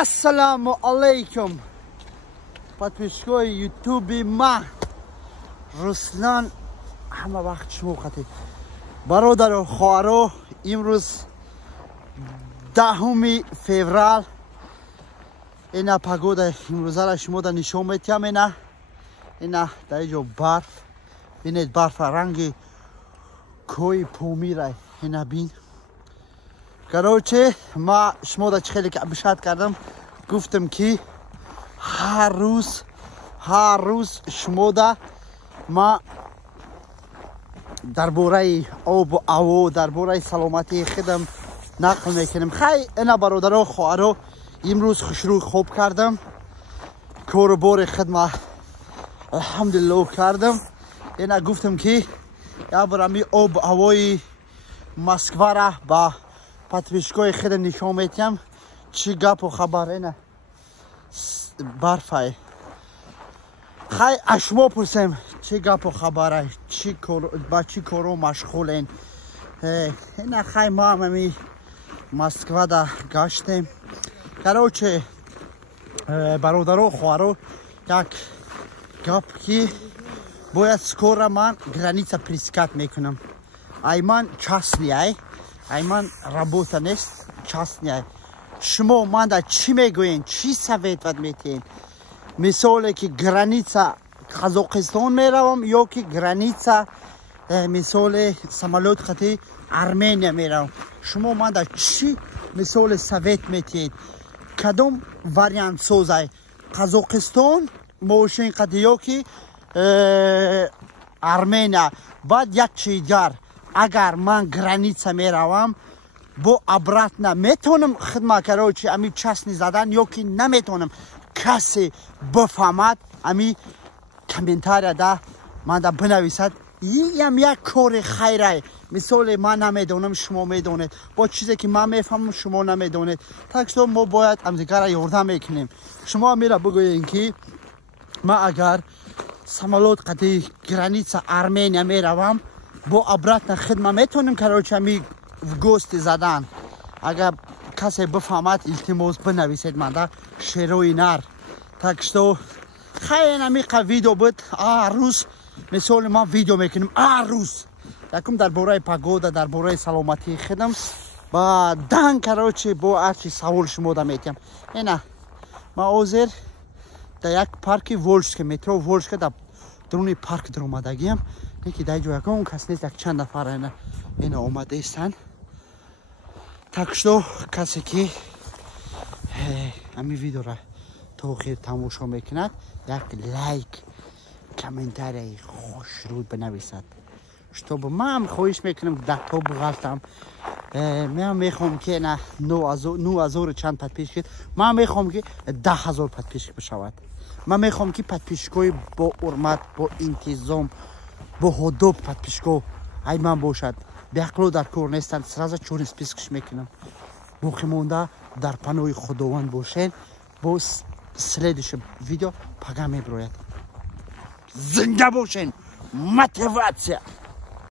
Ассаламу алейкум. Подписчики ютуби ма Руслан ҳама вақт шумо хати бародаро хоҳаро имрӯз 10 феврал ина погода имрӯзара шумо да нишон метиҳам ина дар инҷо барф бинед барфа ранги кои помира ина бин короче ма шумо да чӣ хеле бишат кардам гуфтам ки ҳар рӯз шумо да ма дар бораи обу ҳаво дар бораи саломатии худам нақл мекунем. Хай ина бародаро хоҳаро имрӯз хушрӯй хоб кардам, кору бори худма алҳамдулилло кардам. Ина гуфтам ки ябрами обу ҳавои Москвара ба подписчикои худам нишон метиҳам. Чӣ гапу хабар ина барфай. Хай аз шумо пурсем чӣ гапу хабара, ба чӣ коро машғулен? Ина хай ма ҳамами Москва да гаштем. Короче бародаро хоҳаро як гап ки бояд скоро ман граница пересекать мекунам. Ай ман частный ай ман работа нест частный. Шумо манда чӣ мегӯен, чӣ советват метиҳен? Мисоле ки граница Қазоқистон меравам ё ки граница мисоле самолёт хати Армения меравам. Шумо манда чӣ мисоле совет метиҳед? Кадом вариант созай? Қазоқистон мошин хати ё ки Армения. Баъд як чиз дигар, агар ман граница меравам бо обратно метавонам хидмат короче ами частни задан ё ки наметавонам? Касе бифаҳмад ами комментария да манда бинависад. Ям як кори хайрай. Мисоле ман намедонам, шумо медонед. Бо чизе ки ман мефаҳмам шумо намедонед. Так что мо бояд ҳамдигара ёрдам мекунем. Шумо мера бигӯед ки ман агар самолёт қади граница Армения меравам бо обратно хидмат метавонем короче ами в гости задан. Агар касе бифаҳмад илтимос бинависед манда шерои нар. Так что хай намиқа видео буд ҳар рӯз мисоли ман видео мекунем ҳар рӯз якум дар бораи погода дар бораи саломатии худам ба дан короче бо ҳарчи савол шумо да метиҳам. ина ман ҳозир дар як парки волжска метро волжска дар дуруни парк даромадагиам. Неки дар ҷо ягон кас нест, як чанд нафар ина омадаистанд. Так что касе ки ами видеора то охир тамошо мекунад як лайк комментарий хушрӯй бинависад, чтобы ман хоҳиш мекунам дар то буғалтам. ман мехоҳам ки на 9000 чанд подписчик ман мехоҳам ки 10000 подписчик бишавад. ман мехоҳам ки подписчикои бо ҳурмат бо интизом бо ҳодоб подписчико ай ман бошад. беақло дар кор нестанд, сразу чорин спискаш мекунам. боқӣ монда дар паноҳи худованд бошед. бо следующее видео пага меброяд. Зинда бошен. Мотивация.